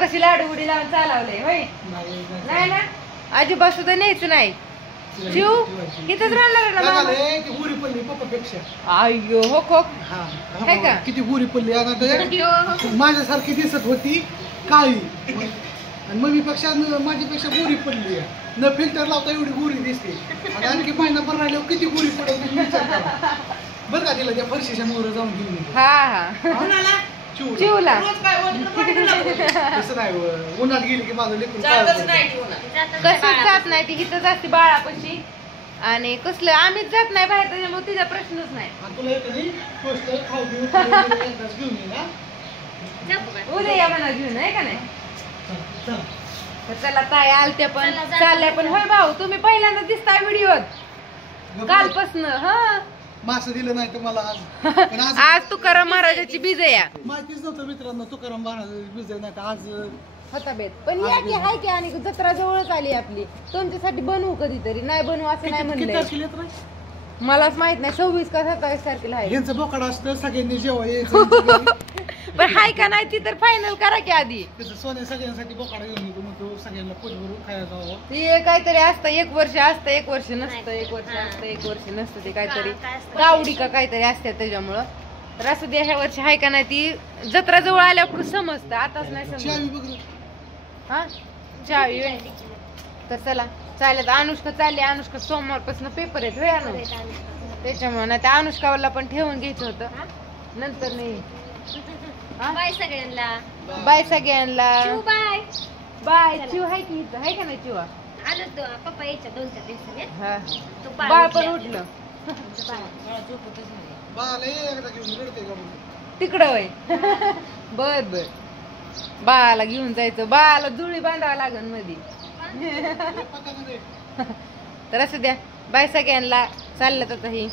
कशी लाडू उडी लावून चालवले होय नाही ना अजिबात सुद्धा न्यायचं नाही शिव इथंच राहणार ना गुरी पडली पप्पापेक्षा अय्यो हो खो काय का किती गुरी पडली आता माझ्यासारखी दिसत होती काळी आणि मम्मीपेक्षा माझ्यापेक्षा गोरी पडली न फिल्टर लावता एवढी गोरी दिसते आणि आणखी महिनाभर राहिल्यावर किती गोरी पडत बरं का तिला त्या फरशीच्या मोहर जाऊन घेऊन हा हा चिवला तसं नाही उन्हात गेली की माझं लेकरून कसंच जात नाही ती इथंच असते बाळापाशी आणि कसलं आम्हीच जात नाही बाहेर त्याच्यामुळे तिचा प्रश्नच नाही तुला एखादी गोष्ट खाऊ घेऊन ये ना उद्या या म्हणा घेऊन आहे का नाही चला ताई आलत्या पण चालल्या पण होय भाऊ तुम्ही पहिल्यांदा दिसताय व्हिडिओत कालपासून हा मासं दिलं नाही तर मला आज आज तुकाराम महाराजाची बीज या माहितीच नव्हतं मित्रांनो तुकाराम महाराजाची बीज नाही तर आज होता बेत पण या की हाय की आणि जत्रा जवळच आली आपली तुमच्यासाठी बनवू कधीतरी नाही बनवू असं नाही म्हणलं मलाच माहित नाही 26 का 27 तारखेला आहे यांचं बोकाड असतं सगळ्यांनी जेव्हा यायचं पण हाय का नाही ती तर फायनल करा की आधी त्याचं सोन्या सगळ्यांसाठी बोकाड घेऊन येतो मग तो सगळ्यांना पोट भरून खायला जावं ते काहीतरी असतं 1 वर्ष असतं 1 वर्ष नसतं 1 वर्ष असतं 1 वर्ष नसतं ते काहीतरी गावडी का काहीतरी असते त्याच्यामुळं तर असं दे ह्या वर्षी हाय का नाही ती जत्रा जवळ आल्यावर समजतं आताच नाही समजत हा चावी तर चला चालेल अनुष्का चालली अनुष्का सोमवारपासून पेपर आहेत वेळा त्याच्यामुळे नाही त्या अनुष्काला पण ठेवून घ्यायचं होतं नंतर नाही बाय सगळ्यांना बाय सगळ्यांना बाय बाय चिव हाय की इथं हाय का नाही चिवा आलो पप्पा यायच्या 2-4 दिवसाने हा बाळ पण उठलं तिकडं होय बर बर बाळाला घेऊन जायचं बाळाला जुळी बांधावं लागन मध्ये तर असं द्या बाय सगळ्यांना चाललं आता ही